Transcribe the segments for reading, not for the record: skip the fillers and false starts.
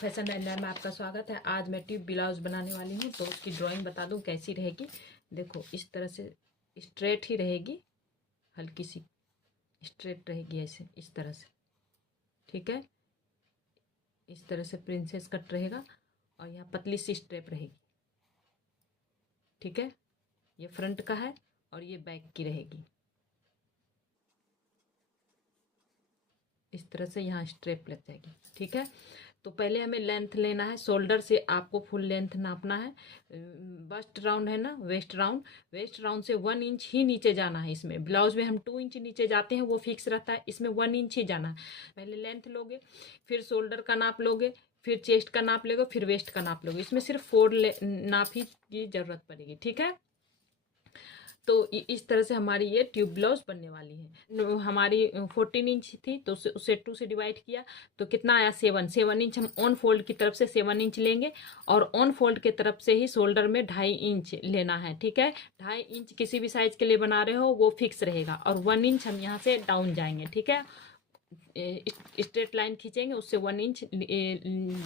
Fashion and में आपका स्वागत है। आज मैं ट्यूब ब्लाउज बनाने वाली हूँ, तो उसकी ड्राइंग बता दूँ कैसी रहेगी। देखो, इस तरह से स्ट्रेट ही रहेगी, हल्की सी स्ट्रेट रहेगी, ऐसे इस तरह से। ठीक है, इस तरह से प्रिंसेस कट रहेगा और यहाँ पतली सी स्ट्रेप रहेगी। ठीक है, ये फ्रंट का है और ये बैक की रहेगी। इस तरह से यहाँ स्ट्रेप लग जाएगी। ठीक है, तो पहले हमें लेंथ लेना है। शोल्डर से आपको फुल लेंथ नापना है। बस्ट राउंड है ना, वेस्ट राउंड से 1 इंच ही नीचे जाना है। इसमें ब्लाउज में हम 2 इंच नीचे जाते हैं, वो फिक्स रहता है। इसमें 1 इंच ही जाना है। पहले लेंथ लोगे, फिर शोल्डर का नाप लोगे, फिर चेस्ट का नाप लोगे, फिर वेस्ट का नाप लोगे। इसमें सिर्फ 4 नाप ही की जरूरत पड़ेगी। ठीक है, तो इस तरह से हमारी ये ट्यूब ब्लाउज बनने वाली है। हमारी 14 इंच थी, तो उसे 2 से डिवाइड किया तो कितना आया, 7 इंच। हम ऑन फोल्ड की तरफ से 7 इंच लेंगे और ऑन फोल्ड की तरफ से ही शोल्डर में 2.5 इंच लेना है। ठीक है, 2.5 इंच किसी भी साइज के लिए बना रहे हो वो फिक्स रहेगा और 1 इंच हम यहाँ से डाउन जाएंगे। ठीक है, स्ट्रेट लाइन खींचेंगे, उससे 1 इंच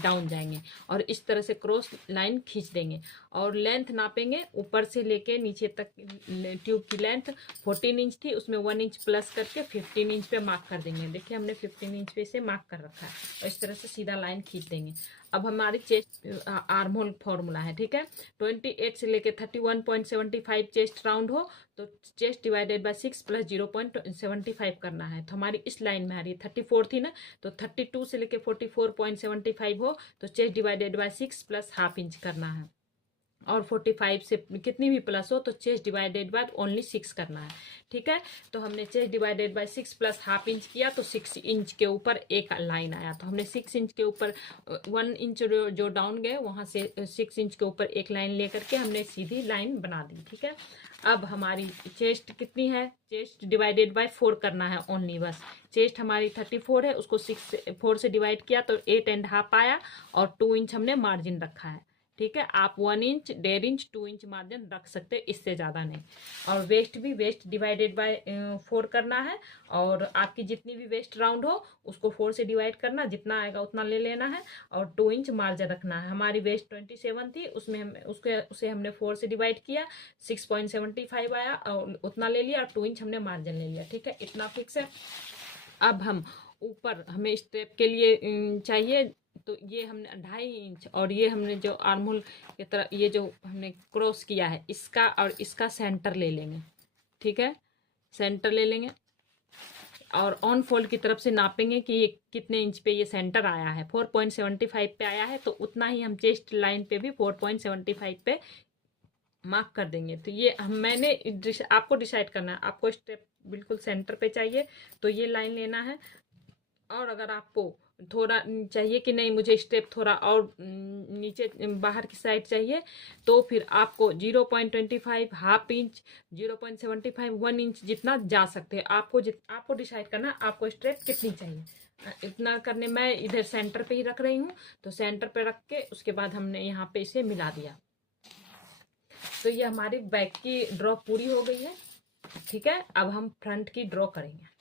डाउन जाएंगे और इस तरह से क्रॉस लाइन खींच देंगे और लेंथ नापेंगे ऊपर से लेके नीचे तक। ट्यूब की लेंथ 14 इंच थी, उसमें 1 इंच प्लस करके 15 इंच पे मार्क कर देंगे। देखिए, हमने 15 इंच पे इसे मार्क कर रखा है और इस तरह से सीधा लाइन खींच देंगे। अब हमारी चेस्ट आर्म होल फॉर्मूला है। ठीक है, 28 से लेके 31.75 चेस्ट राउंड हो तो चेस्ट डिवाइडेड बाय 6 प्लस 0.75 करना है। तो हमारी इस लाइन में आ रही है 34 थी ना, तो 32 से लेके 44.75 हो तो chest divided by 6 plus half inch करना है। और 45 से कितनी भी प्लस हो तो चेस्ट डिवाइडेड बाय ओनली 6 करना है। ठीक है, तो हमने chest divided by 6 plus half inch किया तो 6 इंच के ऊपर एक लाइन आया। तो हमने 6 इंच के ऊपर 1 इंच जो डाउन गए वहां से 6 इंच के ऊपर एक लाइन लेकर के हमने सीधी लाइन बना दी। ठीक है, अब हमारी चेस्ट कितनी है, चेस्ट डिवाइडेड बाय 4 करना है ओनली, बस। चेस्ट हमारी 34 है, उसको 4 से डिवाइड किया तो 8.5 आया और 2 इंच हमने मार्जिन रखा है। ठीक है, आप 1 इंच, 1.5 इंच, 2 इंच मार्जिन रख सकते हैं, इससे ज़्यादा नहीं। और वेस्ट भी वेस्ट डिवाइडेड बाय 4 करना है और आपकी जितनी भी वेस्ट राउंड हो उसको 4 से डिवाइड करना, जितना आएगा उतना ले लेना है और 2 इंच मार्जिन रखना है। हमारी वेस्ट 27 थी, उसमें हम उसे हमने 4 से डिवाइड किया, 6.75 आया और उतना ले लिया और 2 इंच हमने मार्जिन ले लिया। ठीक है, इतना फिक्स है। अब हम ऊपर हमें स्टेप के लिए चाहिए, तो ये हमने 2.5 इंच और ये हमने जो आर्म होल की तरह ये जो हमने क्रॉस किया है, इसका और इसका सेंटर ले लेंगे। ठीक है, सेंटर ले लेंगे और ऑन फोल्ड की तरफ से नापेंगे कि ये कितने इंच पे ये सेंटर आया है। 4.75 पे आया है तो उतना ही हम चेस्ट लाइन पे भी 4.75 पे मार्क कर देंगे। तो ये मैंने आपको डिसाइड करना है, आपको स्टेप बिल्कुल सेंटर पे चाहिए तो ये लाइन लेना है। और अगर आपको थोड़ा चाहिए कि नहीं मुझे स्टेप थोड़ा और नीचे बाहर की साइड चाहिए तो फिर आपको 0.25, हाफ इंच, 0.75, 1 इंच जितना जा सकते हैं। आपको डिसाइड करना है आपको स्टेप कितनी चाहिए। इतना करने मैं इधर सेंटर पे ही रख रही हूँ, तो सेंटर पे रख के उसके बाद हमने यहाँ पे इसे मिला दिया। तो ये हमारी बैक की ड्रॉ पूरी हो गई है। ठीक है, अब हम फ्रंट की ड्रॉ करेंगे।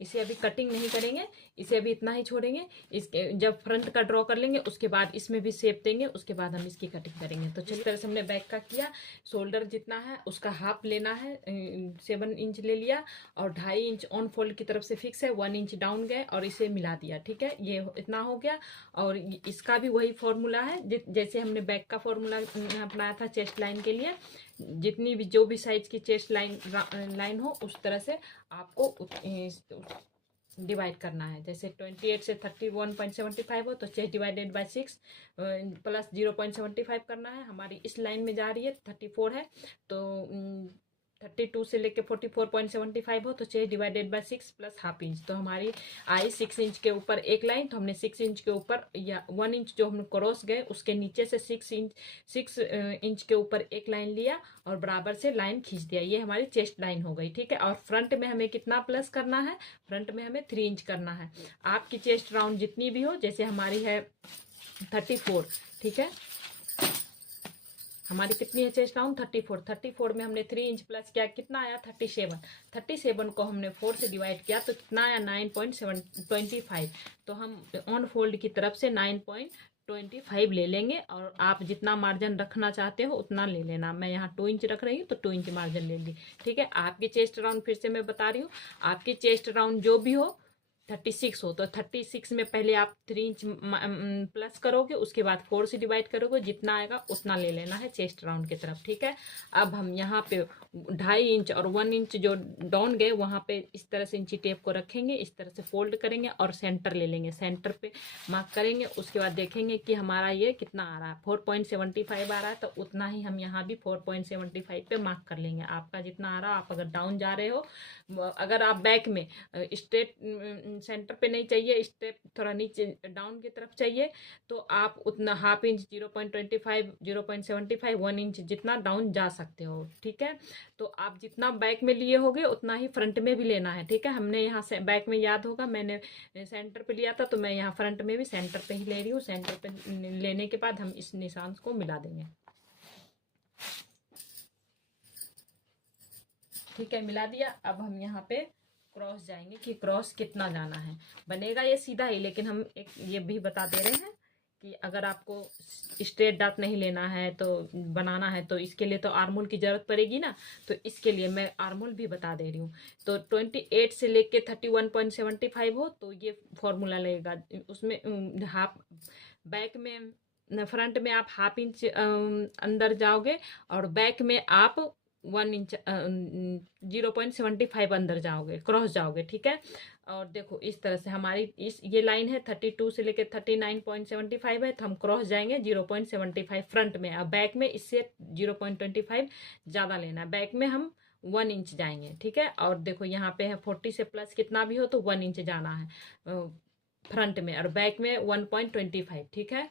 इसे अभी कटिंग नहीं करेंगे, इसे अभी इतना ही छोड़ेंगे। इसके जब फ्रंट का ड्रॉ कर लेंगे उसके बाद इसमें भी शेप देंगे, उसके बाद हम इसकी कटिंग करेंगे। तो जिस तरह से हमने बैक का किया, शोल्डर जितना है उसका हाफ लेना है, 7 इंच ले लिया और 2.5 इंच ऑन फोल्ड की तरफ से फिक्स है, 1 इंच डाउन गए और इसे मिला दिया। ठीक है, ये इतना हो गया। और इसका भी वही फॉर्मूला है जैसे हमने बैक का फॉर्मूला अपनाया था चेस्ट लाइन के लिए। जितनी भी जो भी साइज की चेस्ट लाइन हो उस तरह से आपको डिवाइड करना है। जैसे 28 से 31.75 हो तो चेस्ट डिवाइडेड बाय 6 प्लस 0.75 करना है। हमारी इस लाइन में जा रही है 34 है, तो 32 से लेके 44.75 हो तो chest divided by 6 plus half inch. तो हमारी आई 6 इंच के ऊपर एक लाइन, तो हमने 6 इंच के ऊपर या 1 इंच जो हम क्रॉस गए उसके नीचे से 6 इंच के ऊपर एक लाइन लिया और बराबर से लाइन खींच दिया। ये हमारी चेस्ट लाइन हो गई। ठीक है, और फ्रंट में हमें कितना प्लस करना है, फ्रंट में हमें 3 इंच करना है। आपकी चेस्ट राउंड जितनी भी हो, जैसे हमारी है 34, ठीक है, हमारी कितनी है चेस्ट राउंड 34। 34 में हमने 3 इंच प्लस किया, कितना आया 37। 37 को हमने 4 से डिवाइड किया तो कितना आया 9.25। तो हम ऑन फोल्ड की तरफ से 9.25 ले लेंगे और आप जितना मार्जिन रखना चाहते हो उतना ले लेना। मैं यहाँ 2 इंच रख रही हूँ तो 2 इंच मार्जिन ले ली। ठीक है, आपकी चेस्ट राउंड फिर से मैं बता रही हूँ, आपकी चेस्ट राउंड जो भी हो 36 हो तो 36 में पहले आप 3 इंच प्लस करोगे, उसके बाद 4 से डिवाइड करोगे, जितना आएगा उतना ले लेना है चेस्ट राउंड की तरफ। ठीक है, अब हम यहाँ पे 2.5 इंच और 1 इंच जो डाउन गए वहाँ पे इस तरह से इंची टेप को रखेंगे, इस तरह से फोल्ड करेंगे और सेंटर ले लेंगे, सेंटर पे मार्क करेंगे। उसके बाद देखेंगे कि हमारा ये कितना आ रहा है, 4.75 आ रहा है तो उतना ही हम यहाँ भी 4.75 पे मार्क कर लेंगे। आपका जितना आ रहा है, आप अगर डाउन जा रहे हो, अगर आप बैक में स्ट्रेट सेंटर पे नहीं चाहिए, स्टेप थोड़ा नीचे डाउन की तरफ चाहिए, तो आप उतना हाफ इंच 0.25 0.75 1 इंच जितना डाउन जा सकते हो। ठीक है, तो आप जितना बैक में लिए होगे उतना ही फ्रंट में भी लेना है। ठीक है, हमने यहाँ से बैक में याद होगा मैंने सेंटर पे लिया था, तो मैं यहाँ फ्रंट में भी सेंटर पे ही ले रही हूँ। सेंटर पे लेने के बाद हम इस निशान को मिला देंगे। ठीक है, मिला दिया। अब हम यहाँ पे क्रॉस जाएंगे कि क्रॉस कितना जाना है। बनेगा ये सीधा ही, लेकिन हम एक ये भी बता दे रहे हैं कि अगर आपको स्ट्रेट डार्ट नहीं लेना है तो बनाना है तो इसके लिए तो आर्मोल की ज़रूरत पड़ेगी ना, तो इसके लिए मैं आर्मोल भी बता दे रही हूँ। तो 28 से लेके 31.75 हो तो ये फॉर्मूला लगेगा। उसमें हाफ बैक में फ्रंट में आप हाफ इंच अंदर जाओगे और बैक में आप 1 इंच 0.75 अंदर जाओगे, क्रॉस जाओगे। ठीक है, और देखो इस तरह से हमारी इस ये लाइन है 32 से लेकर 39.75 है, तो हम क्रॉस जाएंगे 0.75 फ्रंट में। अब बैक में इससे 0.25 ज़्यादा लेना है, बैक में हम 1 इंच जाएंगे। ठीक है, और देखो यहाँ पे है 40 से प्लस कितना भी हो तो 1 इंच जाना है फ्रंट में, और बैक में 1.25। ठीक है,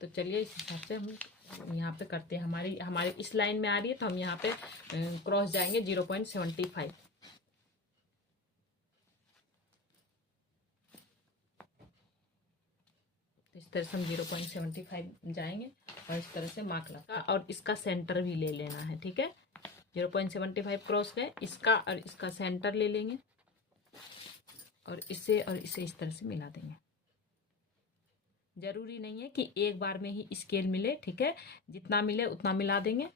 तो चलिए इस हिसाब से हम यहाँ पे करते हैं। हमारी इस लाइन में आ रही है तो हम यहाँ पे क्रॉस जाएंगे 0.75। तो इस तरह से हम 0.75 जाएंगे और इस तरह से मार्क लगा, और इसका सेंटर भी ले लेना है। ठीक है, 0.75 क्रॉस गए, इसका और इसका सेंटर ले लेंगे और इसे इस तरह से मिला देंगे। जरूरी नहीं है कि एक बार में ही स्केल मिले। ठीक है, जितना मिले उतना मिला देंगे,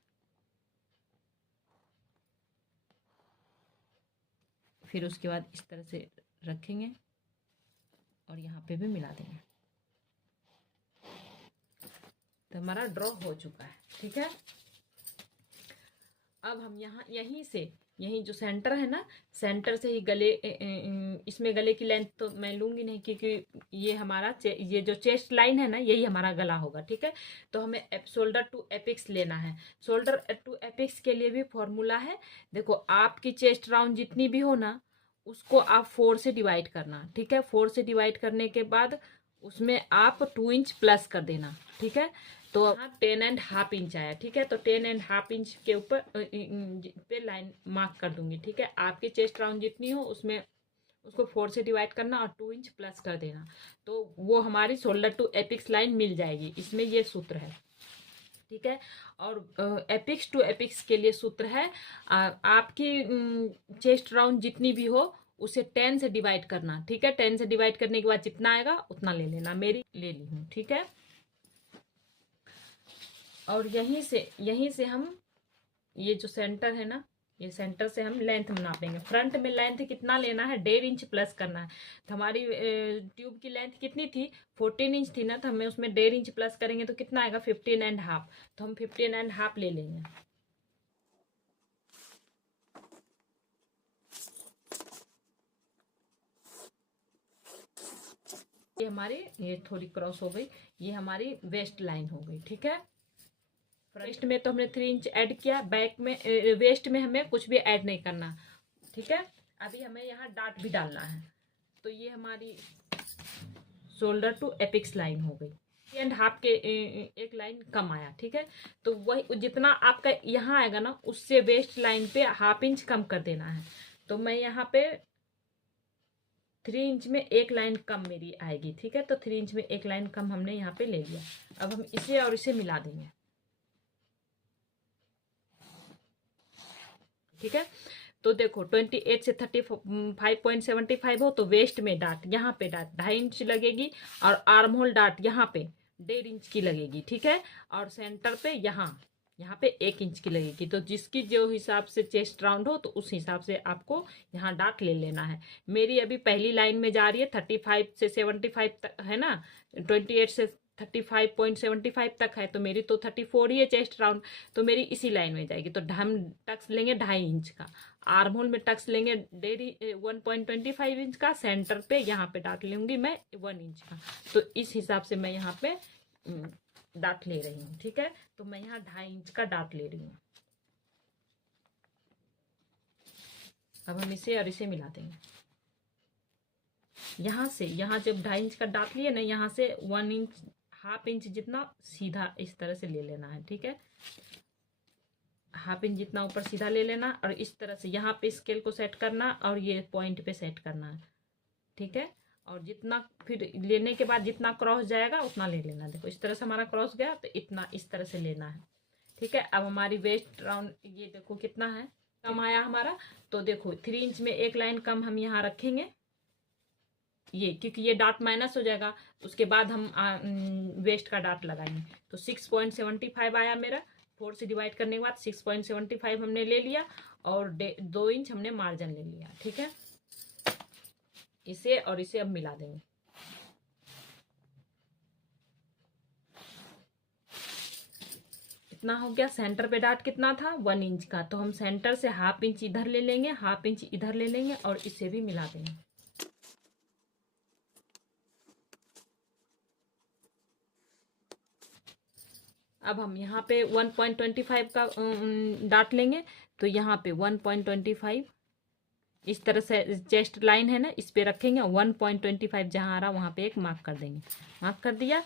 फिर उसके बाद इस तरह से रखेंगे और यहाँ पे भी मिला देंगे। तो हमारा ड्रॉ हो चुका है। ठीक है, अब हम यहाँ यहीं जो सेंटर है ना, सेंटर से ही गले इसमें गले की लेंथ तो मैं लूंगी नहीं, क्योंकि ये हमारा ये जो चेस्ट लाइन है ना यही हमारा गला होगा। ठीक है, तो हमें शोल्डर टू एपिक्स लेना है। शोल्डर टू एपिक्स के लिए भी फॉर्मूला है। देखो आपकी चेस्ट राउंड जितनी भी हो ना उसको आप 4 से डिवाइड करना। ठीक है, 4 से डिवाइड करने के बाद उसमें आप 2 इंच प्लस कर देना। ठीक है, तो यहाँ 10.5 इंच आया। ठीक है, तो 10.5 इंच के ऊपर पे लाइन मार्क कर दूंगी। ठीक है, आपकी चेस्ट राउंड जितनी हो उसमें उसको 4 से डिवाइड करना और 2 इंच प्लस कर देना, तो वो हमारी शोल्डर टू एपिक्स लाइन मिल जाएगी। इसमें ये सूत्र है। ठीक है, और एपिक्स टू एपिक्स के लिए सूत्र है आपकी चेस्ट राउंड जितनी भी हो उसे 10 से डिवाइड करना। ठीक है, 10 से डिवाइड करने के बाद जितना आएगा उतना ले लेना। मेरी ले ली हूँ। ठीक है, और यहीं से हम ये जो सेंटर है ना, ये सेंटर से हम लेंथ नापेंगे। फ्रंट में लेंथ कितना लेना है, 1.5 इंच प्लस करना है। तो हमारी ट्यूब की लेंथ कितनी थी, 14 इंच थी ना, तो हमें उसमें 1.5 इंच प्लस करेंगे तो कितना आएगा 15.5। तो हम 15.5 ले लेंगे। ये हमारी ये थोड़ी क्रॉस हो गई, ये हमारी वेस्ट लाइन हो गई। ठीक है, वेस्ट में तो हमने 3 इंच ऐड किया, बैक में वेस्ट में हमें कुछ भी ऐड नहीं करना। ठीक है, अभी हमें यहाँ डार्ट भी डालना है। तो ये हमारी शोल्डर टू एपिक्स लाइन हो गई। 3.5 के एक लाइन कम आया। ठीक है, तो वही जितना आपका यहाँ आएगा ना उससे वेस्ट लाइन पे हाफ इंच कम कर देना है। तो मैं यहाँ पे 3 इंच में एक लाइन कम मेरी आएगी। ठीक है, तो 3 इंच में एक लाइन कम हमने यहाँ पे ले लिया। अब हम इसे और इसे मिला देंगे। ठीक है। तो देखो 28 से 35.75 हो तो वेस्ट में डाट, यहाँ पे डाट 2.5 इंच लगेगी, और आर्म होल डाट यहाँ पे 1.5 इंच की लगेगी, ठीक है। और सेंटर पे यहाँ यहाँ पे 1 इंच की लगेगी। तो जिसकी जो हिसाब से चेस्ट राउंड हो तो उस हिसाब से आपको यहाँ डाट ले लेना है। मेरी अभी पहली लाइन में जा रही है 35 से 75 तक है ना, 28 से 35.75 तक है, तो मेरी तो 34 ही है चेस्ट राउंड, तो मेरी इसी लाइन में जाएगी। तो हम टक्स लेंगे 2.5 इंच का, आर्म होल में टक्स लेंगे 1.25 इंच का, सेंटर पे यहाँ पे डाट लूंगी मैं 1 इंच का। तो इस हिसाब से मैं यहाँ पे डाट ले रही हूँ, ठीक है। तो मैं यहाँ 2.5 इंच का डाट ले रही हूँ। अब हम इसे और इसे मिला देंगे। यहाँ से यहाँ जब 2.5 इंच का डाट लिए ना, यहाँ से 1 इंच, हाफ इंच जितना सीधा इस तरह से ले लेना है, ठीक है। हाफ इंच जितना ऊपर सीधा ले लेना, और इस तरह से यहाँ पे स्केल को सेट करना, और ये पॉइंट पे सेट करना है, ठीक है। और जितना फिर लेने के बाद जितना क्रॉस जाएगा उतना ले लेना। देखो इस तरह से हमारा क्रॉस गया, तो इतना इस तरह से लेना है, ठीक है। अब हमारी वेस्ट राउंड ये देखो कितना है, कम आया हमारा। तो देखो 3 इंच में एक लाइन कम हम यहाँ रखेंगे, ये क्योंकि ये डाट माइनस हो जाएगा, उसके बाद हम वेस्ट का डाट लगाएंगे। तो 6.75 आया मेरा, 4 से डिवाइड करने के बाद 6.75 हमने ले लिया, और 2 इंच हमने मार्जिन ले लिया, ठीक है। इसे और इसे अब मिला देंगे। कितना हो गया, सेंटर पे डाट कितना था 1 इंच का, तो हम सेंटर से हाफ इंच इधर ले लेंगे, हाफ इंच इधर ले लेंगे, और इसे भी मिला देंगे। अब हम यहाँ पे 1.25 का डाट लेंगे, तो यहाँ पे 1.25 इस तरह से चेस्ट लाइन है ना, इस पे रखेंगे, 1.25 जहाँ आ रहा वहाँ पे एक मार्क कर देंगे, मार्क कर दिया।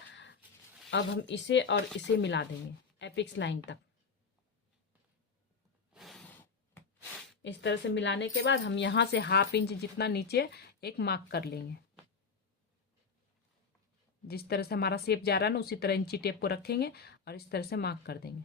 अब हम इसे और इसे मिला देंगे एपिक्स लाइन तक। इस तरह से मिलाने के बाद हम यहाँ से हाफ इंच जितना नीचे एक मार्क कर लेंगे। जिस तरह से हमारा शेप जा रहा है ना, उसी तरह इंची टेप को रखेंगे और इस तरह से मार्क कर देंगे।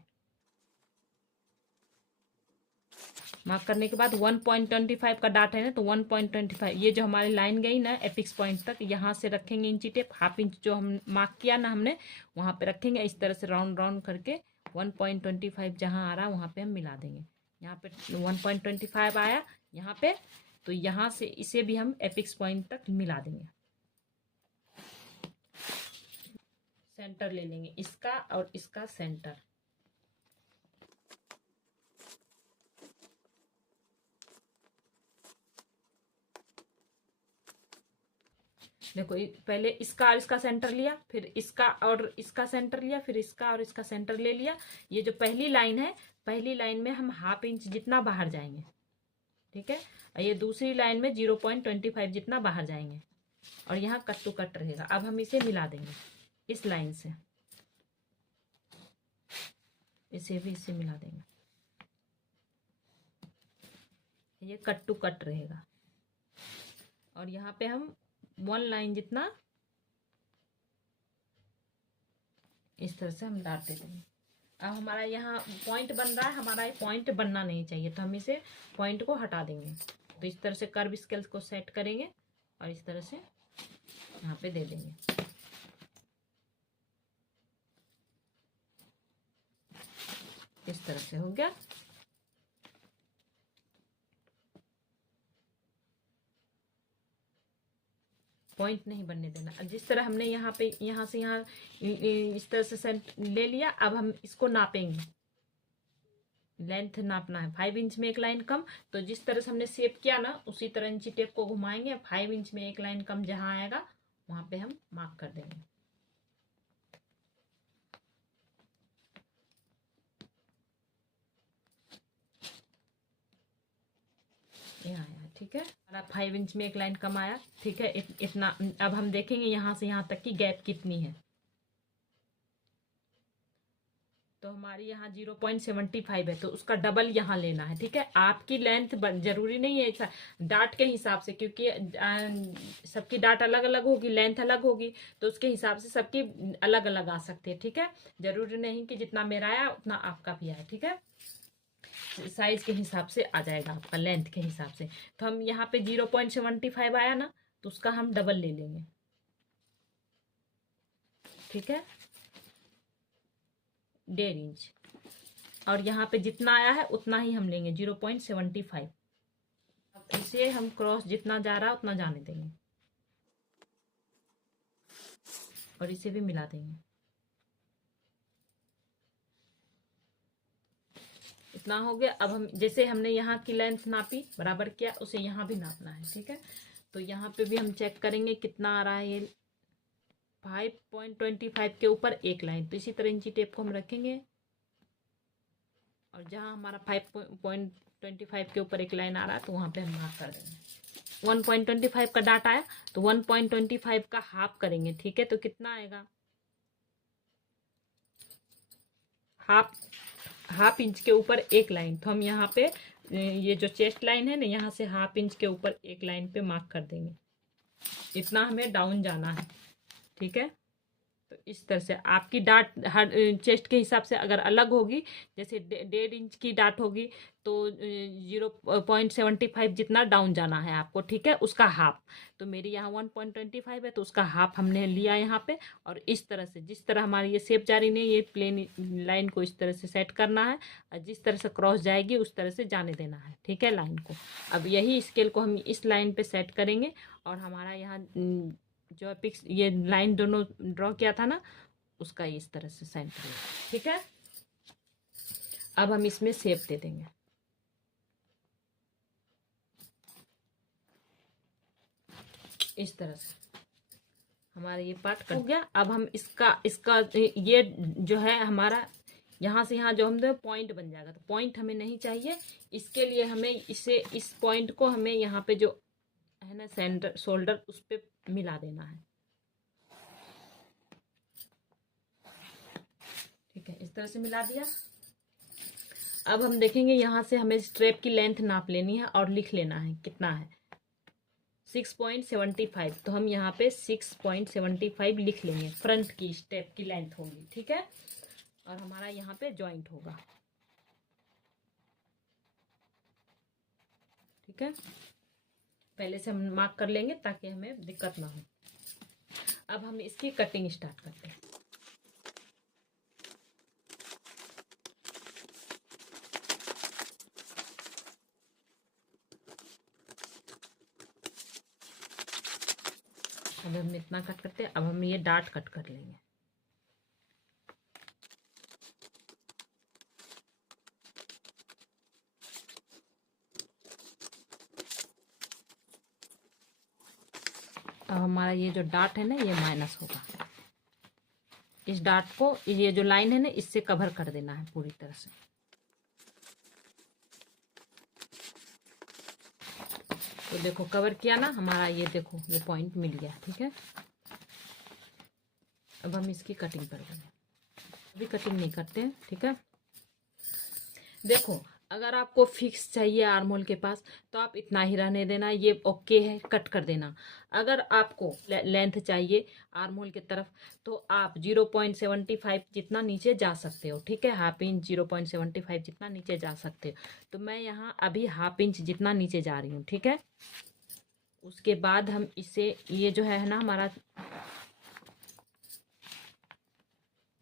मार्क करने के बाद 1.25 का डाट है ना, तो 1.25 ये जो हमारी लाइन गई ना एपिक्स पॉइंट तक, यहाँ से रखेंगे इंची टेप, हाफ इंच जो हम मार्क किया ना हमने वहाँ पे रखेंगे। इस तरह से राउंड राउंड करके 1.25 जहाँ आ रहा है वहाँ पे हम मिला देंगे। यहाँ पे 1.25 आया यहाँ पे, तो यहाँ से इसे भी हम एपिक्स पॉइंट तक मिला देंगे। सेंटर ले लेंगे इसका और इसका सेंटर। देखो पहले इसका और इसका सेंटर लिया, फिर इसका और इसका सेंटर लिया, फिर इसका और इसका सेंटर ले लिया। ये जो पहली लाइन है, पहली लाइन में हम हाफ इंच जितना बाहर जाएंगे, ठीक है। ये दूसरी लाइन में 0.25 जितना बाहर जाएंगे, और यहाँ कट टू कट रहेगा। अब हम इसे मिला देंगे इस लाइन से, इसे भी इससे मिला देंगे। ये कट टू कट रहेगा, और यहाँ पे हम 1 लाइन जितना इस तरह से हम डाट देंगे। अब हमारा यहाँ पॉइंट बन रहा है, हमारा ये पॉइंट बनना नहीं चाहिए, तो हम इसे पॉइंट को हटा देंगे। तो इस तरह से कर्व स्केल को सेट करेंगे और इस तरह से यहाँ पे दे देंगे। इस तरह से हो गया। पॉइंट नहीं बनने देना। जिस तरह हमने यहाँ पे यहाँ से यहाँ इस तरह से सेंट ले लिया, अब हम इसको नापेंगे। लेंथ नापना है 5 इंच में एक लाइन कम, तो जिस तरह से हमने शेप किया ना उसी तरह इंची टेप को घुमाएंगे। 5 इंच में एक लाइन कम जहाँ आएगा वहां पे हम मार्क कर देंगे। ये आया, ठीक है। 5 इंच में एक लाइन कम आया, ठीक है। इतना अब हम देखेंगे यहाँ से यहाँ तक की गैप कितनी है। तो हमारी यहाँ 0.75 है, तो उसका डबल यहाँ लेना है, ठीक है। आपकी लेंथ जरूरी नहीं है ऐसा डाट के हिसाब से, क्योंकि सबकी डाट अलग अलग होगी, लेंथ अलग होगी, तो उसके हिसाब से सबकी अलग अलग आ सकती है, ठीक है। जरूरी नहीं कि जितना मेरा आया उतना आपका भी आए, ठीक है। साइज के हिसाब से आ जाएगा आपका, लेंथ के हिसाब से। तो हम यहाँ पे 0.75 आया ना, तो उसका हम डबल ले लेंगे, ठीक है, 1.5 इंच। और यहाँ पे जितना आया है उतना ही हम लेंगे, 0.75। इसे हम क्रॉस जितना जा रहा है उतना जाने देंगे और इसे भी मिला देंगे। इतना हो गया। अब हम जैसे हमने यहाँ की लेंथ नापी, बराबर किया, उसे यहाँ भी नापना है, ठीक है। तो यहाँ पे भी हम चेक करेंगे कितना आ रहा है। ये 5.25 के ऊपर एक लाइन, तो इसी तरह इंची टेप को हम रखेंगे और जहाँ हमारा 5.25 के ऊपर एक लाइन आ रहा है तो वहाँ पे हम मार्क कर देंगे। 1.25 का डाटा आया तो 1.25 का हाफ करेंगे, ठीक है। तो कितना आएगा, हाफ इंच के ऊपर एक लाइन। तो हम यहाँ पे ये जो चेस्ट लाइन है ना, यहाँ से हाफ इंच के ऊपर एक लाइन पे मार्क कर देंगे। इतना हमें डाउन जाना है, ठीक है। तो इस तरह से आपकी डाट हर चेस्ट के हिसाब से अगर अलग होगी, जैसे 1.5 इंच की डाट होगी तो 0.75 जितना डाउन जाना है आपको, ठीक है, उसका हाफ। तो मेरी यहाँ 1.25 है तो उसका हाफ हमने लिया यहाँ पे। और इस तरह से जिस तरह हमारी ये शेप जा रही है, ये प्लेन लाइन को इस तरह से सेट करना है और जिस तरह से क्रॉस जाएगी उस तरह से जाने देना है, ठीक है, लाइन को। अब यही स्केल को हम इस लाइन पे सेट करेंगे और हमारा यहाँ जो पिक्स ये लाइन दोनों ड्रॉ किया था ना, उसका इस तरह से साइन करेंगे, ठीक है। अब हम इसमें शेप दे देंगे। इस तरह से हमारा ये पार्ट कट हो गया। अब हम इसका ये जो है हमारा यहाँ से यहाँ जो हम दो पॉइंट बन जाएगा, तो पॉइंट हमें नहीं चाहिए। इसके लिए हमें इस पॉइंट को हमें यहाँ पे जो है ना सेंटर शोल्डर, उस पे मिला देना है, ठीक है। इस तरह से मिला दिया। अब हम देखेंगे यहाँ से हमें स्ट्रेप की लेंथ नाप लेनी है और लिख लेना है कितना है, 6.75। तो हम यहाँ पे 6.75 लिख लेंगे, फ्रंट की स्ट्रेप की लेंथ होगी, ठीक है। और हमारा यहाँ पे जॉइंट होगा, ठीक है। पहले से हम मार्क कर लेंगे ताकि हमें दिक्कत ना हो। अब हम इसकी कटिंग स्टार्ट करते हैं। अब हम इतना कट करते हैं। अब हम ये डार्ट कट कर लेंगे। अब हमारा ये जो डार्ट है ना, ये माइनस होगा। इस डार्ट को, ये जो लाइन है ना, इससे कवर कर देना है पूरी तरह से। तो देखो कवर किया ना हमारा, ये देखो ये पॉइंट मिल गया, ठीक है। अब हम इसकी कटिंग कर देंगे। अभी कटिंग नहीं करते हैं, ठीक है। देखो अगर आपको फिक्स चाहिए आर्म होल के पास तो आप इतना ही रहने देना, ये ओके है, कट कर देना। अगर आपको लेंथ चाहिए आर्म होल की तरफ तो आप 0.75 जितना नीचे जा सकते हो, ठीक है। हाफ इंच 0.75 जितना नीचे जा सकते हो। तो मैं यहाँ अभी हाफ इंच जितना नीचे जा रही हूँ, ठीक है। उसके बाद हम इसे, ये जो है ना हमारा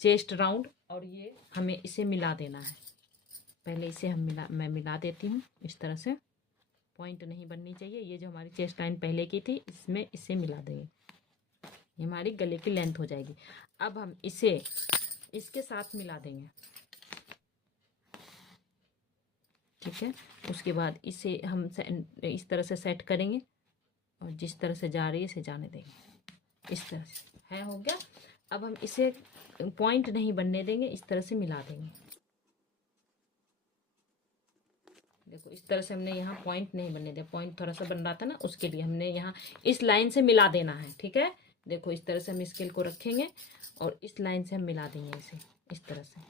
चेस्ट राउंड, और ये हमें इसे मिला देना है। पहले इसे मैं मिला देती हूँ इस तरह से। पॉइंट नहीं बननी चाहिए। ये जो हमारी चेस्ट लाइन पहले की थी, इसमें इसे मिला देंगे, ये हमारी गले की लेंथ हो जाएगी। अब हम इसे इसके साथ मिला देंगे, ठीक है। उसके बाद इसे हम इस तरह से सेट करेंगे और जिस तरह से जा रही है इसे जाने देंगे। इस तरह से है, हो गया। अब हम इसे पॉइंट नहीं बनने देंगे, इस तरह से मिला देंगे। देखो इस तरह से हमने यहाँ पॉइंट नहीं बनने दिया, पॉइंट थोड़ा सा बन रहा था ना, उसके लिए हमने यहाँ इस लाइन से मिला देना है, ठीक है। देखो इस तरह से हम स्केल को रखेंगे और इस लाइन से हम मिला देंगे इसे इस तरह से,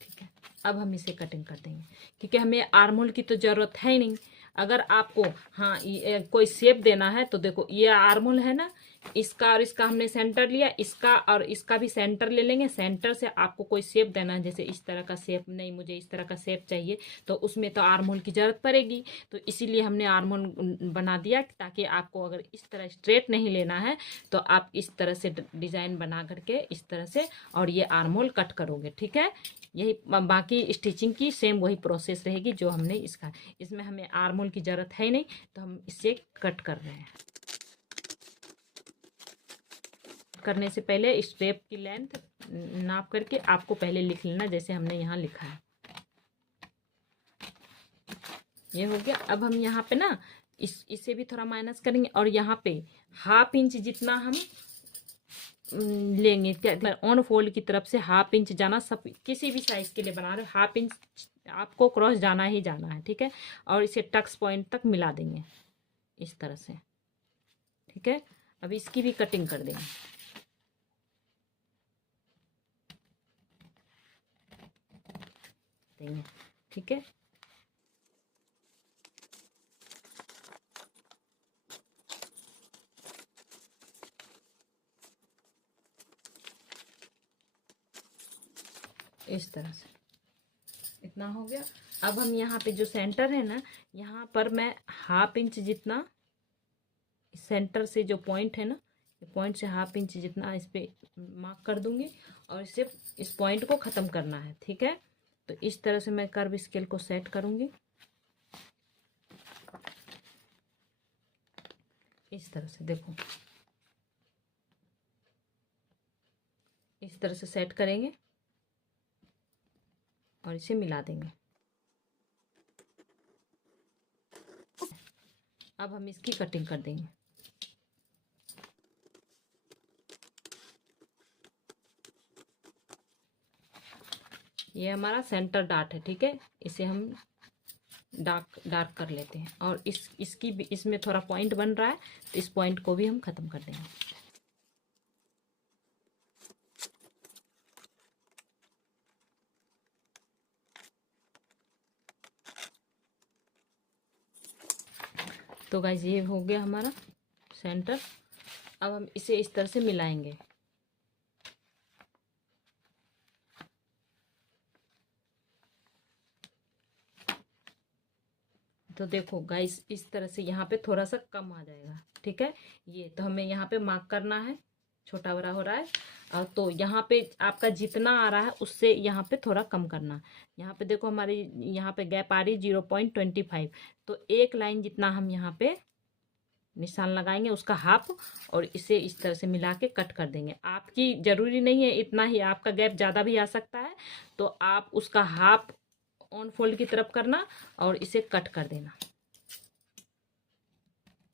ठीक है। अब हम इसे कटिंग कर देंगे क्योंकि हमें आर्म होल की तो ज़रूरत है ही नहीं। अगर आपको हाँ कोई शेप देना है तो देखो ये आर्म होल है ना, इसका और इसका हमने सेंटर लिया, इसका और इसका भी सेंटर ले लेंगे। सेंटर से आपको कोई शेप देना है, जैसे इस तरह का शेप, नहीं मुझे इस तरह का शेप चाहिए, तो उसमें तो आर्म होल की ज़रूरत पड़ेगी, तो इसीलिए हमने आर्म होल बना दिया, ताकि आपको अगर इस तरह स्ट्रेट नहीं लेना है तो आप इस तरह से डिज़ाइन बना करके इस तरह से और ये आर्म होल कट करोगे। ठीक है, यही बाकी स्टिचिंग की सेम वही प्रोसेस रहेगी जो हमने इसका, इसमें हमें आर्म होल की ज़रूरत है नहीं, तो हम इससे कट कर रहे हैं। करने से पहले स्ट्रेप की लेंथ नाप करके आपको पहले लिख लेना, जैसे हमने यहाँ लिखा है। ये हो गया। अब हम यहाँ पे ना इसे भी थोड़ा माइनस करेंगे, और यहाँ पे 1/2 इंच जितना हम लेंगे। क्या ऑन फोल्ड की तरफ से 1/2 इंच जाना, सब किसी भी साइज के लिए बना रहे 1/2 इंच आपको क्रॉस जाना ही जाना है। ठीक है, और इसे टक्स पॉइंट तक मिला देंगे इस तरह से। ठीक है, अब इसकी भी कटिंग कर देंगे। ठीक है, इस तरह से इतना हो गया। अब हम यहाँ पे जो सेंटर है ना, यहाँ पर मैं 1/2 इंच जितना सेंटर से जो पॉइंट है ना, पॉइंट से 1/2 इंच जितना इस पे मार्क कर दूंगी, और इसे इस पॉइंट को ख़त्म करना है। ठीक है, तो इस तरह से मैं कर्व स्केल को सेट करूंगी, इस तरह से। देखो इस तरह से सेट करेंगे और इसे मिला देंगे। अब हम इसकी कटिंग कर देंगे। ये हमारा सेंटर डार्ट है। ठीक है, इसे हम डार्क कर लेते हैं, और इसकी भी, इसमें थोड़ा पॉइंट बन रहा है, तो इस पॉइंट को भी हम खत्म कर देंगे। तो गाइस ये हो गया हमारा सेंटर। अब हम इसे इस तरह से मिलाएंगे। तो देखो गाइस, इस तरह से यहाँ पे थोड़ा सा कम आ जाएगा। ठीक है, ये तो हमें यहाँ पे मार्क करना है, छोटा बड़ा हो रहा है, और तो यहाँ पे आपका जितना आ रहा है उससे यहाँ पे थोड़ा कम करना। यहाँ पे देखो हमारी यहाँ पे गैप आ रही 0.25, तो एक लाइन जितना हम यहाँ पे निशान लगाएंगे, उसका हाफ, और इसे इस तरह से मिला के कट कर देंगे। आपकी जरूरी नहीं है इतना ही, आपका गैप ज़्यादा भी आ सकता है, तो आप उसका हाफ ऑन फोल्ड की तरफ करना और इसे कट कर देना।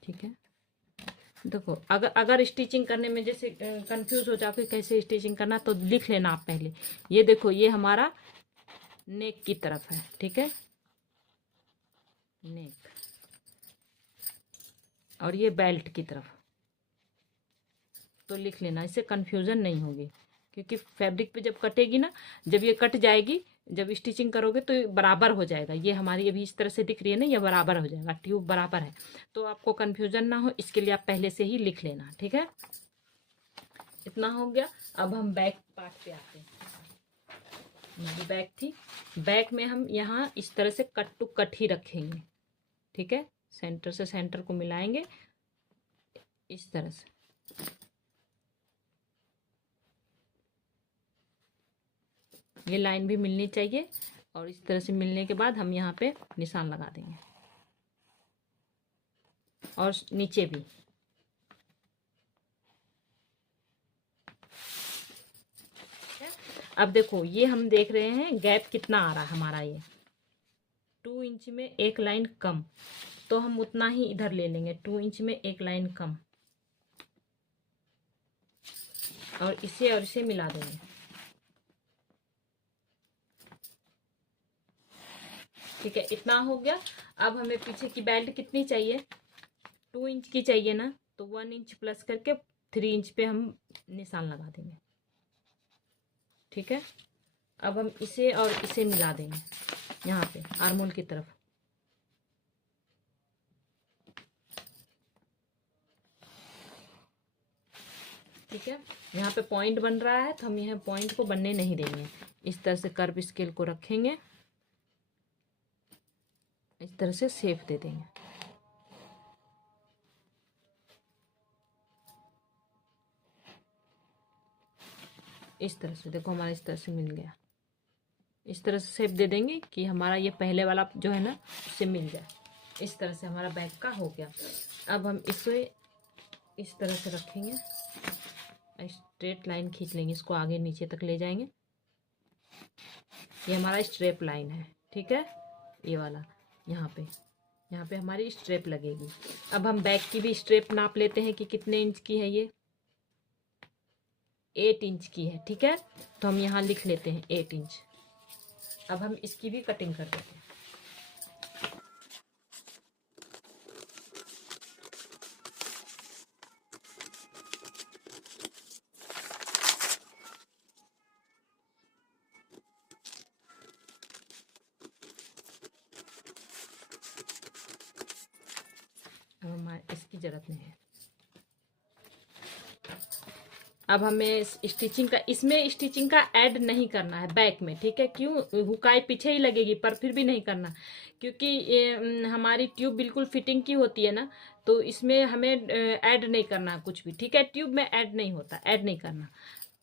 ठीक है, देखो अगर स्टिचिंग करने में जैसे कंफ्यूज हो जाओ कि कैसे स्टिचिंग करना, तो लिख लेना आप पहले। ये देखो, ये हमारा नेक की तरफ है। ठीक है, नेक, और ये बेल्ट की तरफ, तो लिख लेना, इससे कंफ्यूजन नहीं होगी। क्योंकि फैब्रिक पे जब कटेगी ना, जब ये कट जाएगी, जब स्टिचिंग करोगे तो बराबर हो जाएगा। ये हमारी अभी इस तरह से दिख रही है ना, ये बराबर हो जाएगा, ट्यूब बराबर है, तो आपको कंफ्यूजन ना हो इसके लिए आप पहले से ही लिख लेना। ठीक है, इतना हो गया। अब हम बैक पार्ट पे आते हैं। ये बैक थी, बैक में हम यहाँ इस तरह से कट टू कट ही रखेंगे। ठीक है, सेंटर से सेंटर को मिलाएंगे इस तरह से। ये लाइन भी मिलनी चाहिए, और इस तरह से मिलने के बाद हम यहाँ पे निशान लगा देंगे, और नीचे भी। अब देखो, ये हम देख रहे हैं गैप कितना आ रहा है हमारा, ये 2 इंच में एक लाइन कम, तो हम उतना ही इधर ले लेंगे, 2 इंच में एक लाइन कम, और इसे मिला देंगे। ठीक है, इतना हो गया। अब हमें पीछे की बेल्ट कितनी चाहिए, 2 इंच की चाहिए ना, तो 1 इंच प्लस करके 3 इंच पे हम निशान लगा देंगे। ठीक है, अब हम इसे और इसे मिला देंगे यहाँ पे आर्म होल की तरफ। ठीक है। यहाँ पे पॉइंट बन रहा है तो हम यहाँ पॉइंट को बनने नहीं देंगे। इस तरह से कर्व स्केल को रखेंगे, इस तरह से शेप दे देंगे। इस तरह से देखो हमारा इस तरह से मिल गया। इस तरह से शेप दे देंगे कि हमारा ये पहले वाला जो है ना उससे मिल जाए। इस तरह से हमारा बैग का हो गया। अब हम इसे इस तरह से रखेंगे, स्ट्रेट लाइन खींच लेंगे, इसको आगे नीचे तक ले जाएंगे। ये हमारा स्ट्रेप लाइन है, ठीक है। ये वाला यहाँ पे हमारी स्ट्रेप लगेगी। अब हम बैग की भी स्ट्रेप नाप लेते हैं कि कितने इंच की है। ये 8 इंच की है, ठीक है। तो हम यहाँ लिख लेते हैं 8 इंच। अब हम इसकी भी कटिंग कर देते हैं। अब हमारे इसकी जरूरत नहीं है। अब हमें स्टिचिंग का, इसमें स्टिचिंग का ऐड नहीं करना है बैक में, ठीक है। क्यों, हुकाई पीछे ही लगेगी पर फिर भी नहीं करना, क्योंकि ये हमारी ट्यूब बिल्कुल फिटिंग की होती है ना, तो इसमें हमें ऐड नहीं करना कुछ भी, ठीक है। ट्यूब में ऐड नहीं होता, ऐड नहीं करना।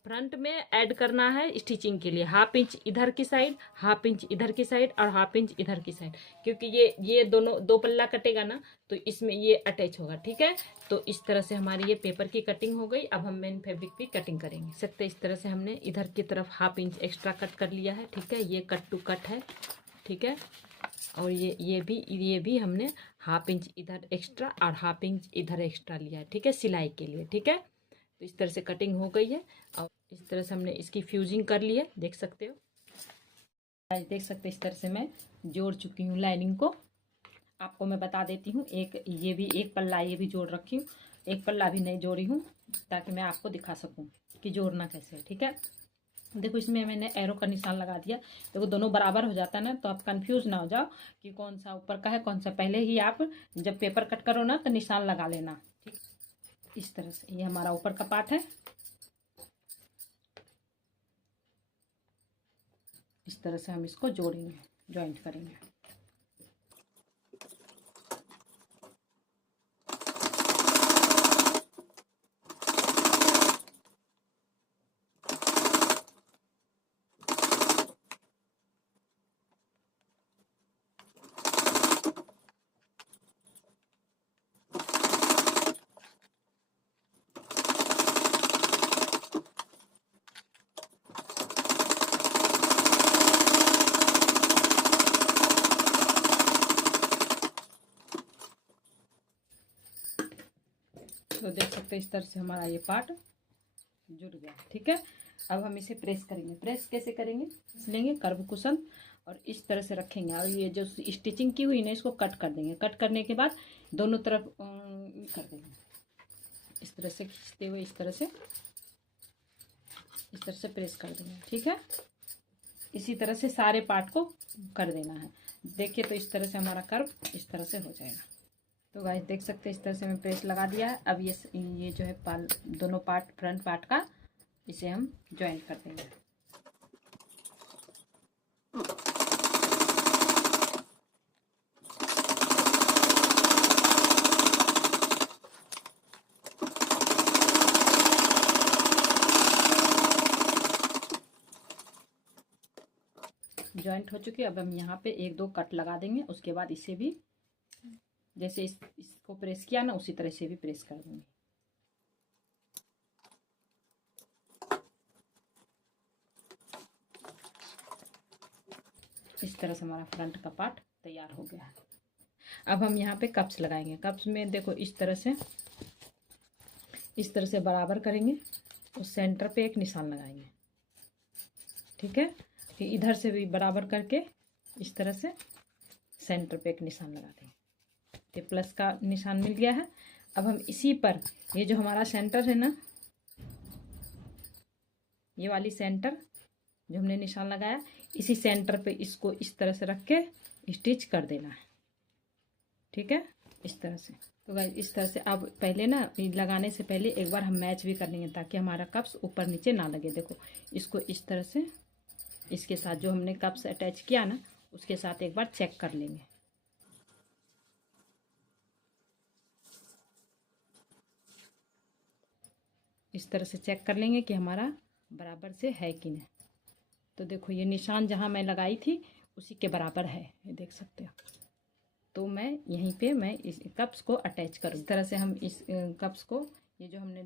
फ्रंट में ऐड करना है स्टिचिंग के लिए 1/2 इंच इधर की साइड, 1/2 इंच इधर की साइड और 1/2 इंच इधर की साइड, क्योंकि ये दोनों 2 पल्ला कटेगा ना तो इसमें ये अटैच होगा, ठीक है। तो इस तरह से हमारी ये पेपर की कटिंग हो गई। अब हम मेन फैब्रिक की कटिंग करेंगे। सकते इस तरह से हमने इधर की तरफ 1/2 इंच एक्स्ट्रा कट कर लिया है, ठीक है। ये कट टू कट है, ठीक है। और ये भी हमने 1/2 इंच इधर एक्स्ट्रा और 1/2 इंच इधर एक्स्ट्रा लिया है, ठीक है, सिलाई के लिए, ठीक है। तो इस तरह से कटिंग हो गई है और इस तरह से हमने इसकी फ्यूजिंग कर ली है, देख सकते हो। देख सकते हैं इस तरह से मैं जोड़ चुकी हूँ लाइनिंग को। आपको मैं बता देती हूँ, ये भी एक पल्ला ये भी जोड़ रखी हूँ, एक पल्ला भी नहीं जोड़ी हूँ, ताकि मैं आपको दिखा सकूँ कि जोड़ना कैसे है, ठीक है। देखो इसमें मैंने एरो का निशान लगा दिया। देखो दोनों बराबर हो जाता है ना, तो आप कंफ्यूज ना हो जाओ कि कौन सा ऊपर का है कौन सा। पहले ही आप जब पेपर कट करो ना तो निशान लगा लेना, ठीक। इस तरह से ये हमारा ऊपर का पार्ट है। इस तरह से हम इसको जोड़ेंगे, जॉइंट करेंगे। तो देख सकते हैं इस तरह से हमारा ये पार्ट जुड़ गया, ठीक है। अब हम इसे प्रेस करेंगे। प्रेस कैसे करेंगे, लेंगे कर्व कुशन और इस तरह से रखेंगे और ये जो स्टिचिंग की हुई ना इसको कट कर देंगे। कट करने के बाद दोनों तरफ कर देंगे, इस तरह से खींचते हुए इस तरह से प्रेस कर देंगे, ठीक है। इसी तरह से सारे पार्ट को कर देना है। देखिए तो इस तरह से हमारा कर्व इस तरह से हो जाएगा। तो गाइस देख सकते हैं इस तरह से मैं प्रेस लगा दिया है। अब ये जो है दोनों पार्ट फ्रंट पार्ट का इसे हम ज्वाइंट कर देंगे। ज्वाइंट हो चुकी है। अब हम यहाँ पे 1-2 कट लगा देंगे। उसके बाद इसे भी जैसे इसको प्रेस किया ना उसी तरह से भी प्रेस कर देंगे। इस तरह से हमारा फ्रंट का पार्ट तैयार हो गया है। अब हम यहाँ पे कप्स लगाएंगे। कप्स में देखो इस तरह से बराबर करेंगे और सेंटर पे एक निशान लगाएंगे, ठीक है। फिर इधर से भी बराबर करके इस तरह से सेंटर पे एक निशान लगा देंगे। ये प्लस का निशान मिल गया है। अब हम इसी पर ये जो हमारा सेंटर है ना, ये वाली सेंटर जो हमने निशान लगाया, इसी सेंटर पे इसको इस तरह से रख के स्टिच कर देना है, ठीक है। इस तरह से तो गाइस इस तरह से अब पहले ना लगाने से पहले एक बार हम मैच भी कर लेंगे ताकि हमारा कप्स ऊपर नीचे ना लगे। देखो इसको इस तरह से इसके साथ जो हमने कप्स अटैच किया ना उसके साथ एक बार चेक कर लेंगे। इस तरह से चेक कर लेंगे कि हमारा बराबर से है कि नहीं। तो देखो ये निशान जहाँ मैं लगाई थी उसी के बराबर है, ये देख सकते हो। तो मैं यहीं पे मैं इस कप्स को अटैच करूँ। इस तरह से हम इस कप्स को, ये जो हमने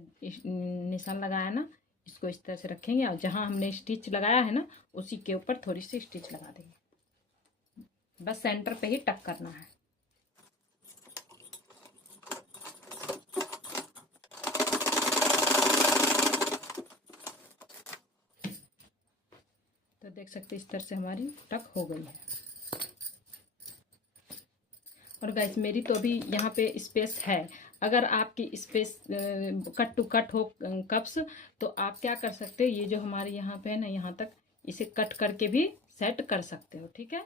निशान लगाया ना, इसको इस तरह से रखेंगे और जहाँ हमने स्टिच लगाया है ना उसी के ऊपर थोड़ी सी स्टिच लगा देंगे। बस सेंटर पे ही टक करना है। तो देख सकते इस तरह से हमारी टक हो गई है। और गाइस मेरी तो अभी यहाँ पे स्पेस है। अगर आपकी स्पेस कट टू कट हो कप्स तो आप क्या कर सकते हो, ये जो हमारे यहाँ पे है ना यहाँ तक इसे कट करके भी सेट कर सकते हो। ठीक है,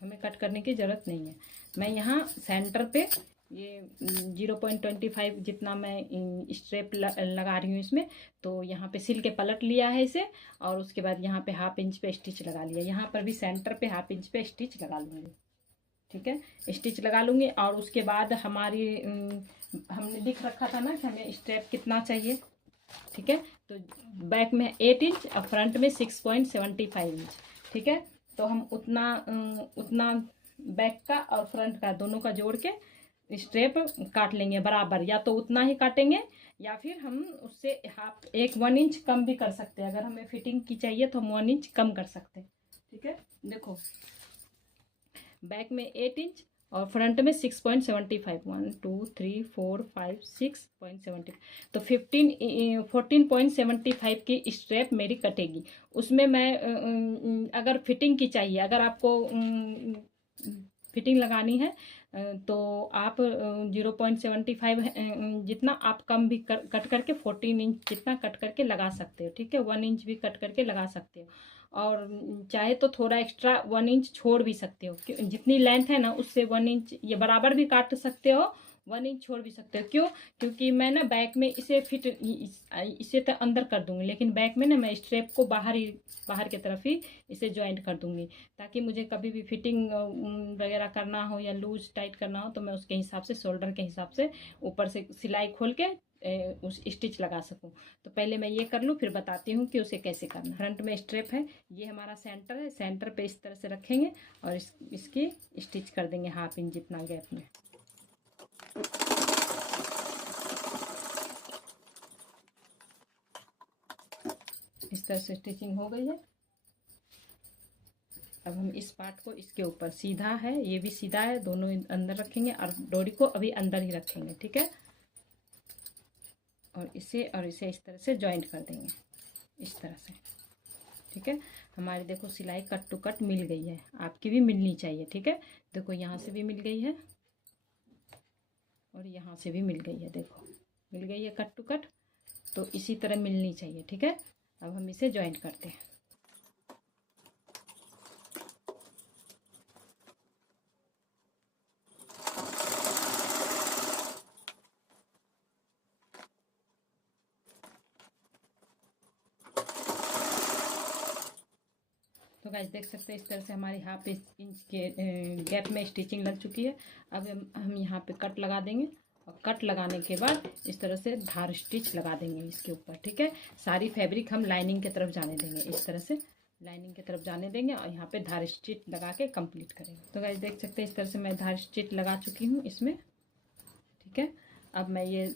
हमें कट करने की ज़रूरत नहीं है। मैं यहाँ सेंटर पे ये 0.25 जितना मैं स्ट्रेप लगा रही हूँ इसमें। तो यहाँ पे सिल के पलट लिया है इसे और उसके बाद यहाँ पे 1/2 इंच पे स्टिच लगा लिया। यहाँ पर भी सेंटर पे 1/2 इंच पे स्टिच लगा लूँगी। ठीक है, स्टिच लगा लूँगी और उसके बाद हमारी हमने लिख रखा था ना कि हमें स्ट्रेप कितना चाहिए। ठीक है, तो बैक में 8 इंच और फ्रंट में 6.75 इंच। ठीक है, तो हम उतना बैक का और फ्रंट का दोनों का जोड़ के स्ट्रेप काट लेंगे बराबर। या तो उतना ही काटेंगे या फिर हम उससे 1 इंच कम भी कर सकते हैं। अगर हमें फिटिंग की चाहिए तो हम 1 इंच कम कर सकते हैं। ठीक है, देखो बैक में 8 इंच और फ्रंट में 6.75, 1 2 3 4 5 6.75, तो 14.75 की स्ट्रेप मेरी कटेगी। उसमें मैं अगर फिटिंग की चाहिए, अगर आपको फिटिंग लगानी है तो आप 0.75 जितना आप कम भी कट करके 14 इंच जितना कट करके लगा सकते हो। ठीक है, 1 इंच भी कट करके लगा सकते हो और चाहे तो थोड़ा एक्स्ट्रा 1 इंच छोड़ भी सकते हो। जितनी लेंथ है ना उससे 1 इंच ये बराबर भी काट सकते हो, 1 इंच छोड़ भी सकते हो। क्यों? क्योंकि मैं ना बैक में इसे फिट इसे तो अंदर कर दूंगी, लेकिन बैक में ना मैं स्ट्रेप को बाहर की तरफ ही इसे ज्वाइंट कर दूंगी ताकि मुझे कभी भी फिटिंग वगैरह करना हो या लूज टाइट करना हो तो मैं उसके हिसाब से शोल्डर के हिसाब से ऊपर से सिलाई खोल के उस स्टिच लगा सकूं। तो पहले मैं ये कर लूँ फिर बताती हूँ कि उसे कैसे करना। फ्रंट में स्ट्रेप है, ये हमारा सेंटर है, सेंटर पे इस तरह से रखेंगे और इसकी स्टिच कर देंगे 1/2 इंच जितना गैप में। इस तरह से स्टिचिंग हो गई है। अब हम इस पार्ट को इसके ऊपर, सीधा है ये भी सीधा है, दोनों अंदर रखेंगे और डोरी को अभी अंदर ही रखेंगे। ठीक है, और इसे इस तरह से ज्वाइंट कर देंगे इस तरह से। ठीक है, हमारी देखो सिलाई कट टू कट मिल गई है, आपकी भी मिलनी चाहिए। ठीक है, देखो यहाँ से भी मिल गई है और यहाँ से भी मिल गई है, देखो मिल गई है कट टू कट, तो इसी तरह मिलनी चाहिए। ठीक है, अब हम इसे ज्वाइंट करते हैं। तो गाइस देख सकते हैं इस तरह से हमारी 1/2 इंच के गैप में स्टिचिंग लग चुकी है। अब हम यहाँ पे कट लगा देंगे और कट लगाने के बाद इस तरह से धार स्टिच लगा देंगे इसके ऊपर। ठीक है, सारी फैब्रिक हम लाइनिंग की तरफ जाने देंगे, इस तरह से लाइनिंग की तरफ जाने देंगे और यहाँ पे धार स्टिच लगा के कंप्लीट करेंगे। तो गाइस देख सकते हैं इस तरह से मैं धार स्टिच लगा चुकी हूँ इसमें। ठीक है, अब मैं ये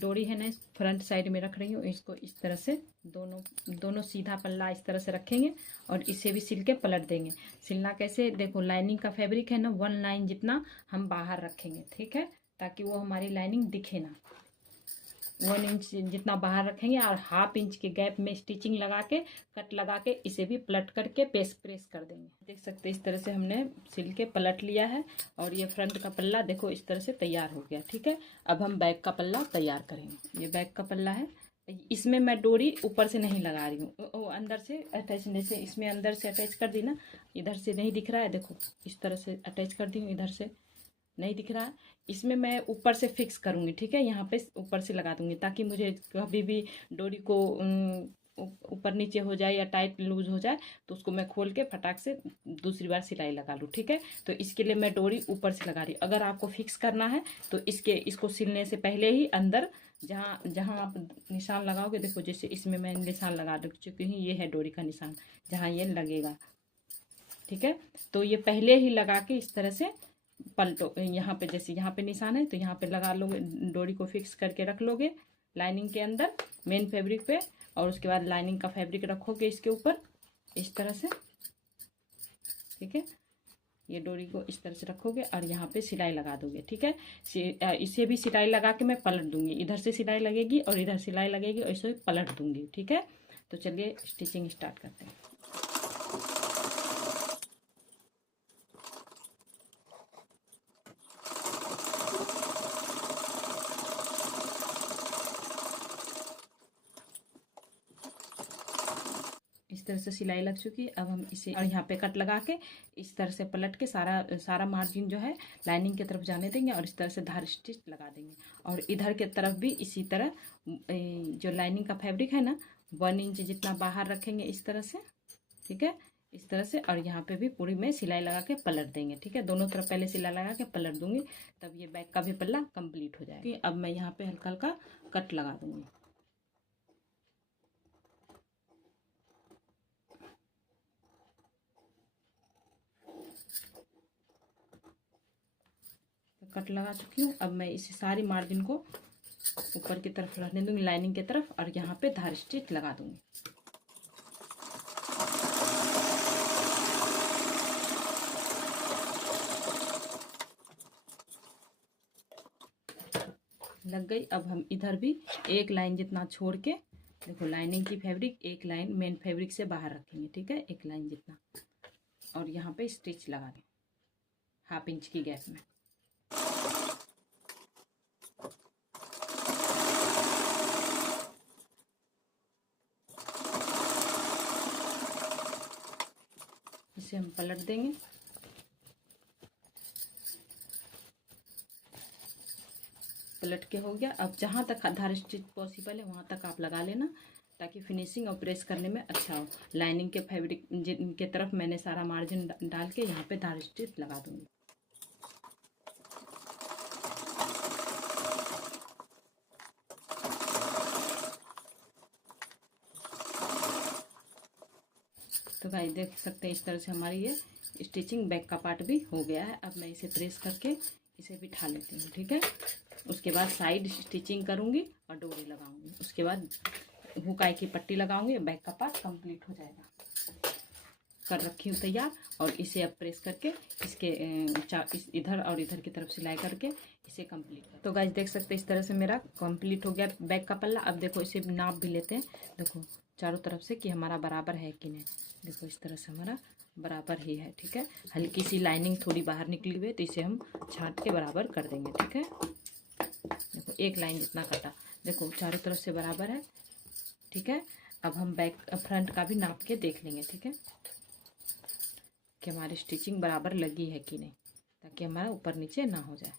डोरी है ना फ्रंट साइड में रख रही हूँ, इसको इस तरह से दोनों सीधा पल्ला इस तरह से रखेंगे और इसे भी सिल के पलट देंगे। सिलना कैसे, देखो लाइनिंग का फैब्रिक है ना 1 लाइन जितना हम बाहर रखेंगे। ठीक है, ताकि वो हमारी लाइनिंग दिखे ना। 1 इंच जितना बाहर रखेंगे और 1/2 इंच के गैप में स्टिचिंग लगा के कट लगा के इसे भी पलट करके प्रेस कर देंगे। देख सकते हैं इस तरह से हमने सिल के पलट लिया है और ये फ्रंट का पल्ला देखो इस तरह से तैयार हो गया। ठीक है, अब हम बैक का पल्ला तैयार करेंगे। ये बैक का पल्ला है, इसमें मैं डोरी ऊपर से नहीं लगा रही हूँ, अंदर से अटैच, जैसे इसमें अंदर से अटैच कर दी ना, इधर से नहीं दिख रहा है, देखो इस तरह से अटैच कर दी हूँ इधर से नहीं दिख रहा है, इसमें मैं ऊपर से फिक्स करूँगी, ठीक है। यहाँ पे ऊपर से लगा दूँगी ताकि मुझे कभी भी डोरी को ऊपर नीचे हो जाए या टाइट लूज हो जाए तो उसको मैं खोल के फटाक से दूसरी बार सिलाई लगा लूँ, ठीक है। तो इसके लिए मैं डोरी ऊपर से लगा रही हूँ। अगर आपको फिक्स करना है तो इसको सिलने से पहले ही अंदर जहाँ जहाँ आप निशान लगाओगे, देखो जैसे इसमें मैं निशान लगा चुकी हूँ, ये है डोरी का निशान जहाँ ये लगेगा, ठीक है। तो ये पहले ही लगा के इस तरह से पलटो, यहाँ पे जैसे यहाँ पे निशान है तो यहाँ पे लगा लोगे, डोरी को फिक्स करके रख लोगे लाइनिंग के अंदर मेन फैब्रिक पे, और उसके बाद लाइनिंग का फैब्रिक रखोगे इसके ऊपर इस तरह से, ठीक है। ये डोरी को इस तरह से रखोगे और यहाँ पे सिलाई लगा दोगे, ठीक है। इसे भी सिलाई लगा के मैं पलट दूंगी, इधर से सिलाई लगेगी और इधर सिलाई लगेगी और इसे पलट दूंगी, ठीक है। तो चलिए स्टिचिंग स्टार्ट करते हैं। इस तरह से सिलाई लग चुकी है। अब हम इसे और यहाँ पे कट लगा के इस तरह से पलट के सारा मार्जिन जो है लाइनिंग की तरफ जाने देंगे और इस तरह से धार स्टिच लगा देंगे। और इधर के तरफ भी इसी तरह जो लाइनिंग का फैब्रिक है ना 1 इंच जितना बाहर रखेंगे इस तरह से, ठीक है, इस तरह से। और यहाँ पे भी पूरी में सिलाई लगा के पलट देंगे, ठीक है। दोनों तरफ पहले सिलाई लगा के पलट दूंगी, तब ये बैक का भी पल्ला कंप्लीट हो जाएगा। अब मैं यहाँ पे हल्का हल्का कट लगा दूंगी। कट लगा चुकी हूँ। अब मैं इस सारी मार्जिन को ऊपर की तरफ रहने दूंगी लाइनिंग की तरफ और यहाँ पे धार स्टिच लगा दूंगी। लग गई। अब हम इधर भी एक लाइन जितना छोड़ के, देखो लाइनिंग की फैब्रिक एक लाइन मेन फैब्रिक से बाहर रखेंगे, ठीक है, एक लाइन जितना, और यहाँ पे स्टिच लगा दें 1/2 इंच की गैप में। इसे हम पलट देंगे। पलट के हो गया। अब जहाँ तक धार स्टिच पॉसिबल है वहाँ तक आप लगा लेना ताकि फिनिशिंग और प्रेस करने में अच्छा हो। लाइनिंग के फैब्रिक के तरफ मैंने सारा मार्जिन डाल के यहाँ पे धार स्टिच लगा दूंगी। तो भाई देख सकते हैं इस तरह से हमारी ये स्टिचिंग बैक का पार्ट भी हो गया है। अब मैं इसे प्रेस करके इसे बिठा लेती हूँ, ठीक है। उसके बाद साइड स्टिचिंग करूँगी और डोरी लगाऊंगी, उसके बाद हुकाई की पट्टी लगाऊंगी, बैक का पार्ट कंप्लीट हो जाएगा। कर रखी हूँ तैयार। और इसे अब प्रेस करके इसके इधर और इधर की तरफ सिलाई करके इसे कंप्लीट कर। तो गाइस देख सकते हैं इस तरह से मेरा कंप्लीट हो गया बैक का पल्ला। अब देखो इसे नाप भी लेते हैं, देखो चारों तरफ से कि हमारा बराबर है कि नहीं। देखो इस तरह से हमारा बराबर ही है, ठीक है। हल्की सी लाइनिंग थोड़ी बाहर निकली हुई है तो इसे हम छांट के बराबर कर देंगे, ठीक है। देखो एक लाइन जितना कटा, देखो चारों तरफ से बराबर है, ठीक है। अब हम बैक फ्रंट का भी नाप के देख लेंगे, ठीक है, कि हमारी स्टिचिंग बराबर लगी है कि नहीं, ताकि हमारा ऊपर नीचे ना हो जाए।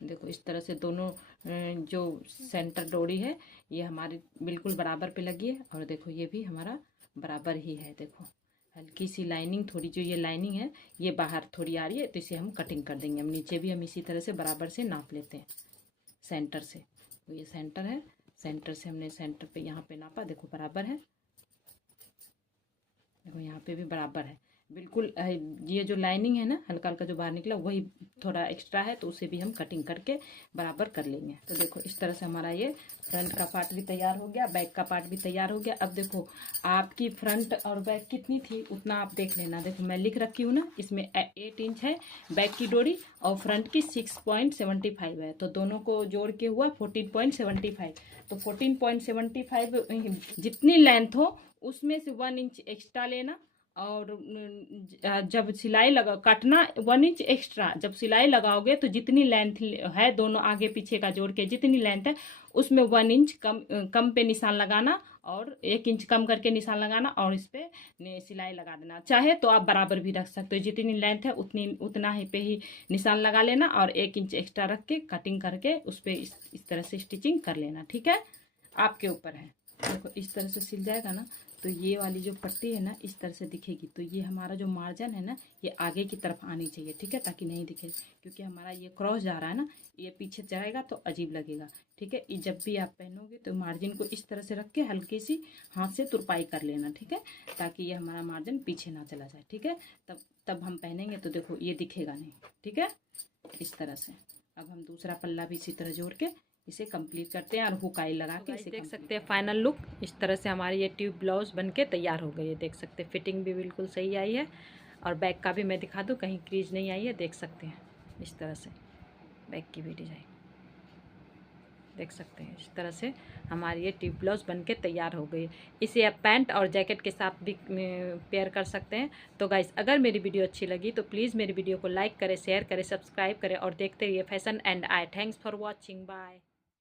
देखो इस तरह से दोनों जो सेंटर डोरी है ये हमारी बिल्कुल बराबर पे लगी है। और देखो ये भी हमारा बराबर ही है। देखो हल्की सी लाइनिंग, थोड़ी जो ये लाइनिंग है ये बाहर थोड़ी आ रही है तो इसे हम कटिंग कर देंगे। हम नीचे भी हम इसी तरह से बराबर से नाप लेते हैं सेंटर से। तो ये सेंटर है, सेंटर से हमने सेंटर पे यहाँ पे नापा, देखो बराबर है। देखो यहाँ पे भी बराबर है बिल्कुल। ये जो लाइनिंग है ना हल्का हल्का जो बाहर निकला वही थोड़ा एक्स्ट्रा है तो उसे भी हम कटिंग करके बराबर कर लेंगे। तो देखो इस तरह से हमारा ये फ्रंट का पार्ट भी तैयार हो गया, बैक का पार्ट भी तैयार हो गया। अब देखो आपकी फ्रंट और बैक कितनी थी उतना आप देख लेना। देखो मैं लिख रखी हूँ ना, इसमें 8 इंच है बैक की डोरी और फ्रंट की 6.75 है, तो दोनों को जोड़ के हुआ 14.75। तो 14.75 जितनी लेंथ हो उसमें से 1 इंच एक्स्ट्रा लेना और जब सिलाई लगा काटना 1 इंच एक्स्ट्रा, जब सिलाई लगाओगे तो जितनी लेंथ है दोनों आगे पीछे का जोड़ के जितनी लेंथ है उसमें 1 इंच कम पे निशान लगाना और 1 इंच कम करके निशान लगाना और इस पे सिलाई लगा देना। चाहे तो आप बराबर भी रख सकते हो, जितनी लेंथ है उतना ही पे ही निशान लगा लेना और 1 इंच एक्स्ट्रा रख के कटिंग करके उस पर इस तरह से स्टिचिंग कर लेना। ठीक है, आपके ऊपर है। देखो इस तरह से सिल जाएगा ना तो ये वाली जो पट्टी है ना इस तरह से दिखेगी, तो ये हमारा जो मार्जिन है ना ये आगे की तरफ आनी चाहिए। ठीक है, ताकि नहीं दिखे, क्योंकि हमारा ये क्रॉस जा रहा है ना, ये पीछे जाएगा तो अजीब लगेगा। ठीक है, ये जब भी आप पहनोगे तो मार्जिन को इस तरह से रख के हल्की सी हाथ से तुरपाई कर लेना। ठीक है, ताकि ये हमारा मार्जिन पीछे ना चला जाए। ठीक है, तब हम पहनेंगे तो देखो ये दिखेगा नहीं। ठीक है, इस तरह से अब हम दूसरा पल्ला भी इसी तरह जोड़ के इसे कंप्लीट करते हैं और हुकाई लगा के इसे देख सकते हैं फाइनल लुक। इस तरह से हमारी ये ट्यूब ब्लाउज बनके तैयार हो गई है। देख सकते हैं फिटिंग भी बिल्कुल सही आई है और बैक का भी मैं दिखा दूँ, कहीं क्रीज नहीं आई है। देख सकते हैं इस तरह से बैक की भी डिजाइन देख सकते हैं। इस तरह से हमारी ये ट्यूब ब्लाउज बनके तैयार हो गई है। इसे आप पैंट और जैकेट के साथ भी पेयर कर सकते हैं। तो गाइस अगर मेरी वीडियो अच्छी लगी तो प्लीज़ मेरी वीडियो को लाइक करें, शेयर करें, सब्सक्राइब करें और देखते रहिए fashion and I. Thanks for watching, bye.